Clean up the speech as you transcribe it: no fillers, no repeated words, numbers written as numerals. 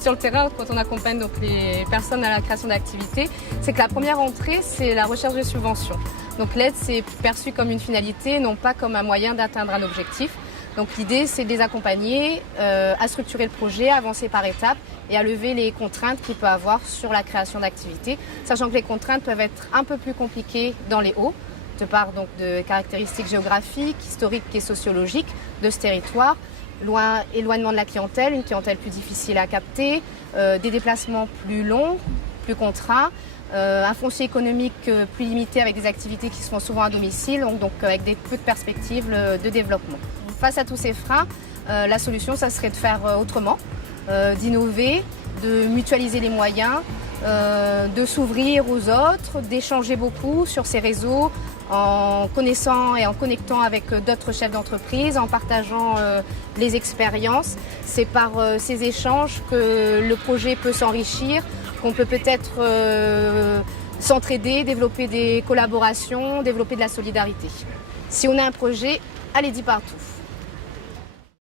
Sur le terrain, quand on accompagne donc les personnes à la création d'activités, c'est que la première entrée, c'est la recherche de subventions. Donc l'aide, c'est perçu comme une finalité, non pas comme un moyen d'atteindre un objectif. Donc l'idée, c'est de les accompagner à structurer le projet, à avancer par étapes et à lever les contraintes qu'il peut avoir sur la création d'activités, sachant que les contraintes peuvent être un peu plus compliquées dans les hauts, de part donc de caractéristiques géographiques, historiques et sociologiques de ce territoire. Éloignement de la clientèle, une clientèle plus difficile à capter, des déplacements plus longs, plus contraints, un foncier économique plus limité avec des activités qui se font souvent à domicile, donc avec peu de perspectives de développement. Face à tous ces freins, la solution, ça serait de faire autrement, d'innover, de mutualiser les moyens, de s'ouvrir aux autres, d'échanger beaucoup sur ces réseaux, en connaissant et en connectant avec d'autres chefs d'entreprise, en partageant les expériences. C'est par ces échanges que le projet peut s'enrichir, qu'on peut peut-être s'entraider, développer des collaborations, développer de la solidarité. Si on a un projet, allez-y partout.